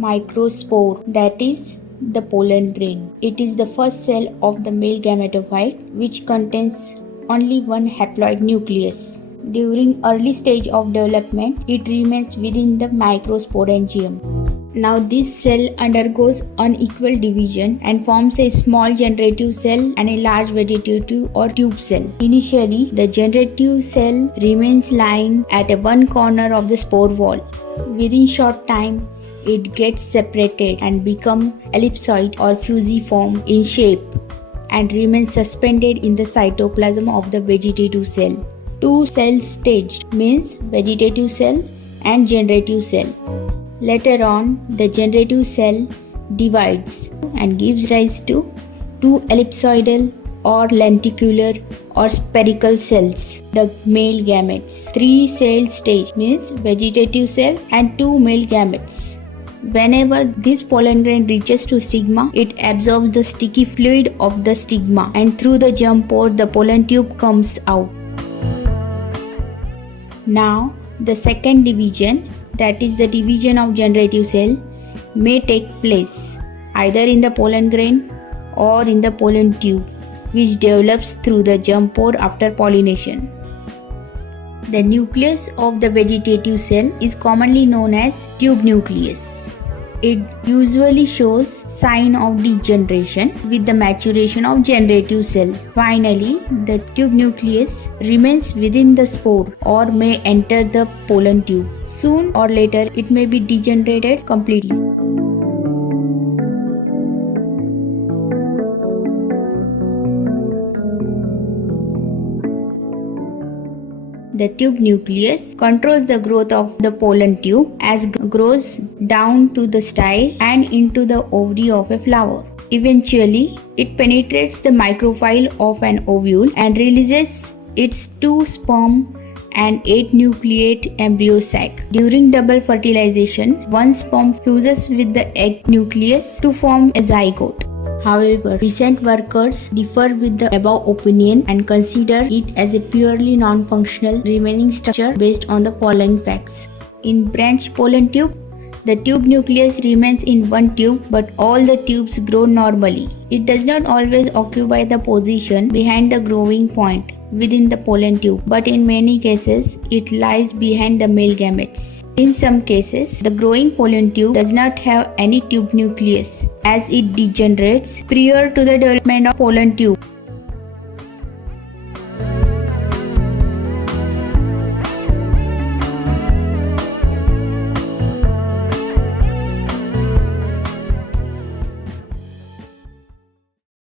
microspore, that is the pollen grain. It is the first cell of the male gametophyte which contains only one haploid nucleus. During early stage of development, it remains within the microsporangium. Now this cell undergoes unequal division and forms a small generative cell and a large vegetative or tube cell. Initially, the generative cell remains lying at one corner of the spore wall. Within short time, it gets separated and become ellipsoid or fusiform in shape and remains suspended in the cytoplasm of the vegetative cell. Two cells staged means vegetative cell and generative cell. Later on, the generative cell divides and gives rise to two ellipsoidal or lenticular or spherical cells, the male gametes. Three cell stage means vegetative cell and two male gametes. Whenever this pollen grain reaches to stigma, it absorbs the sticky fluid of the stigma and through the germ pore the pollen tube comes out. Now, the second division, that is the division of generative cell, may take place either in the pollen grain or in the pollen tube, which develops through the germ pore after pollination. The nucleus of the vegetative cell is commonly known as tube nucleus. It usually shows sign of degeneration with the maturation of generative cell. Finally, the tube nucleus remains within the spore or may enter the pollen tube. Soon or later, it may be degenerated completely. The tube nucleus controls the growth of the pollen tube as it grows down to the style and into the ovary of a flower. Eventually, it penetrates the microfile of an ovule and releases its 2 sperm and 8 nucleate embryo sac. During double fertilization, one sperm fuses with the egg nucleus to form a zygote. However, recent workers differ with the above opinion and consider it as a purely non-functional remaining structure based on the following facts. In branch pollen tube, the tube nucleus remains in one tube but all the tubes grow normally. It does not always occupy the position behind the growing point within the pollen tube, but in many cases it lies behind the male gametes. In some cases, the growing pollen tube does not have any tube nucleus as it degenerates prior to the development of pollen tube.